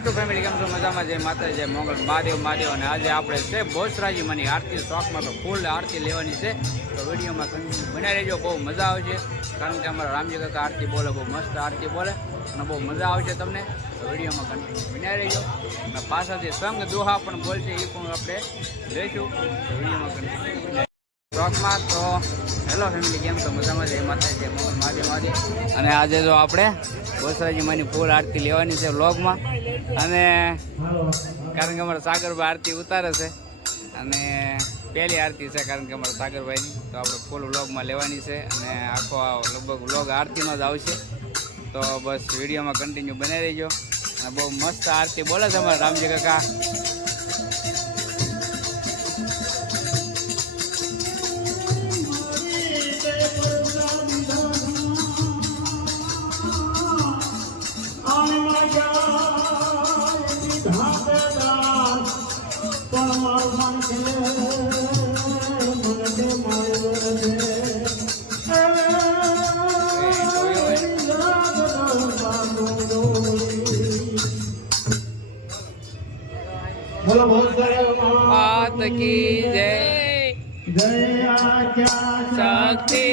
Two family કેમ છો? મજામાં? જય માતા જય મોગલ મહાદેવ મહાદેવ. અને આજે આપણે છે ભોસરાજી મની આરતી શોખમાં તો ફૂલ આરતી લેવાની છે. તો વિડીયોમાં કન્ટિન્યુ બનાવી રહેજો. બહુ મજા આવશે. કારણ કે અમારા રામજી કાકા આરતી બોલે, બહુ મસ્ત આરતી બોલે. અને બહુ મજા આવશે તમને. તો વિડીયોમાં કન્ટિન્યુ બનાવી રહેજો. અને પાછળથી સંઘ દુહા પણ બોલશે, એ પણ આપણે લઈશું તો વિડીયોમાં કન્ટિન્યુ તો હેલો ફેમિલી કેમ છો? મજામાં? જય માતા જય મોગલ મહાદેવ અને આજે જો આપણે ભોસરાજી માની ફૂલ આરતી લેવાની છે વ્લોગમાં અને કારણ કે અમારે સાગરભાઈ આરતી ઉતારે છે અને પહેલી આરતી છે કારણ કે અમારા સાગરભાઈની. તો આપણે ફૂલ વ્લોગમાં લેવાની છે અને આખો લગભગ વ્લોગ આરતીનો જ આવશે. તો બસ વિડીયોમાં કન્ટિન્યુ બનાવી રહીજો અને બહુ મસ્ત આરતી બોલે છે અમારા રામજી કાકા. બોલો ભોસરાય માત કી જય. જય. શક્તિ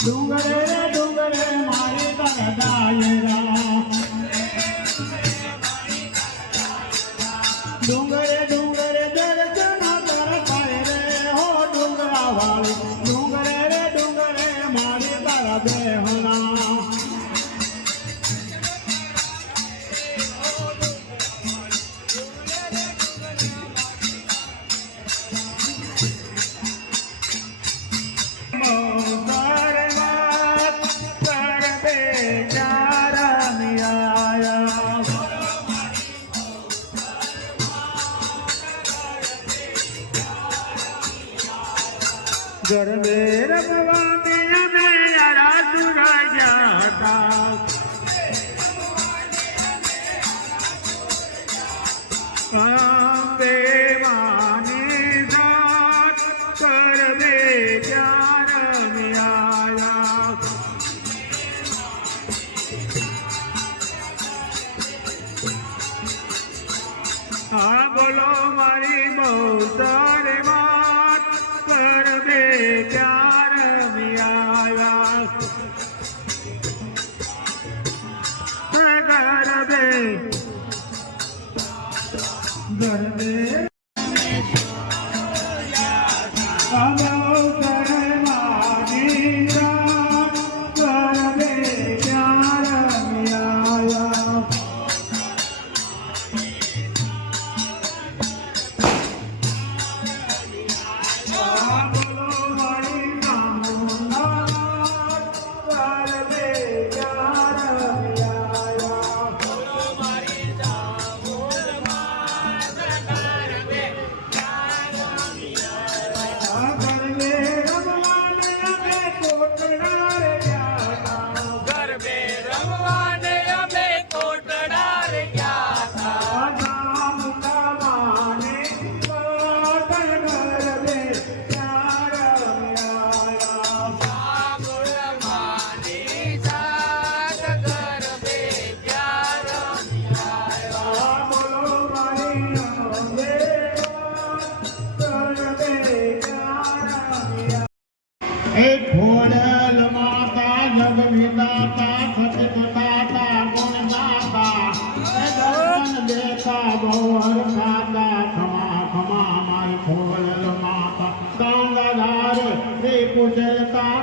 ડુંગરે ડુંગરે મારી તરદાય સંતે માને જાત કરવે જ્ઞાન વ્યાયા હા બોલો મારી બહુ તારે વાત કરવે જ્ઞાન વ્યાયા કરવે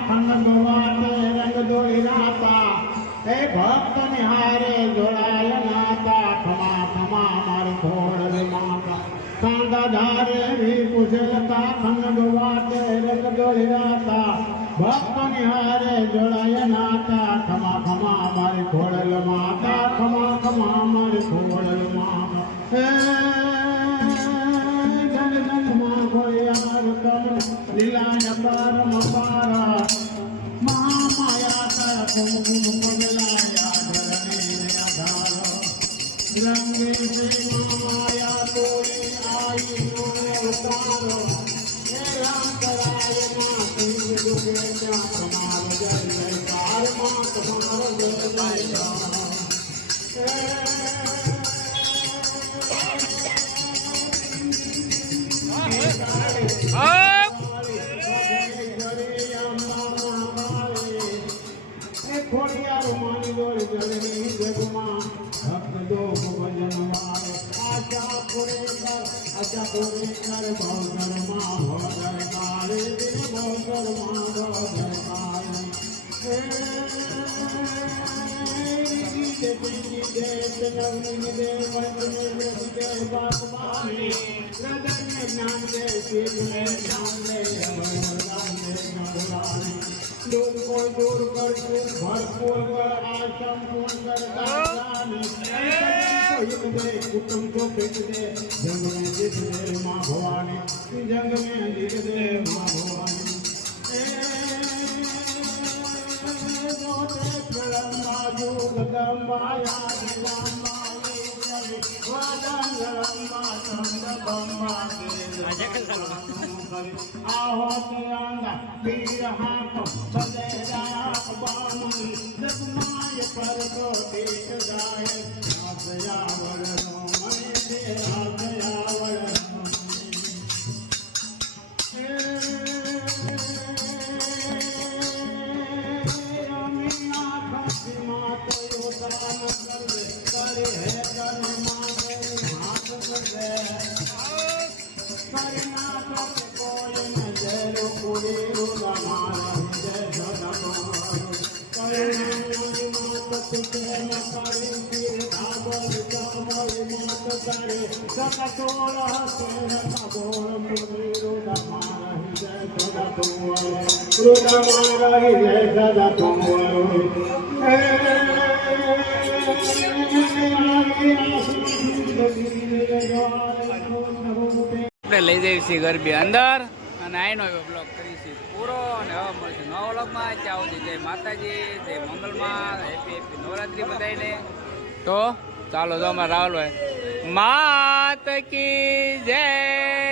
ખંડ ગવાતે રંગ દોરી રાતા હે ભક્ત નિહારે જોડાય નાતા. ખમા ખમા, માર ખોડ રે માતા કાંદા ધારે કુશલતા ખંડ ગવાતે રંગ દોરી રાતા ભક્ત નિહારે જોડાય નાતા. ખમા ખમા, મારી ખોડલ માતા. ખમા ખમા, મારી ખોડલ માતા. દૂર કોઈ દૂર કરશે ભરપૂર પર આશમ પૂર્ણ કરતા કુટુંબ તો પીટ દે જંગ મેં જીત દે માં ભવાની જંગ મેં જીત દે માં ભવાની એ પ્રણમ આહો તિરંગા વીર હાથ ભલે રાખ બામણી જગમાય પર તો દેશ જાય આવર મને દેહ આપણે લઈ જઈએ છીએ ગરબી અંદર અને આઈનો કરી કરીશું પૂરો અને હવે મળશું નવા ત્યાં સુધી જય માતાજી, જય મંગલમાં હેપી હેપી નવરાત્રી બધાને તો ચાલો, જો અમારે રાહુલ ભાઈ માત કી જય.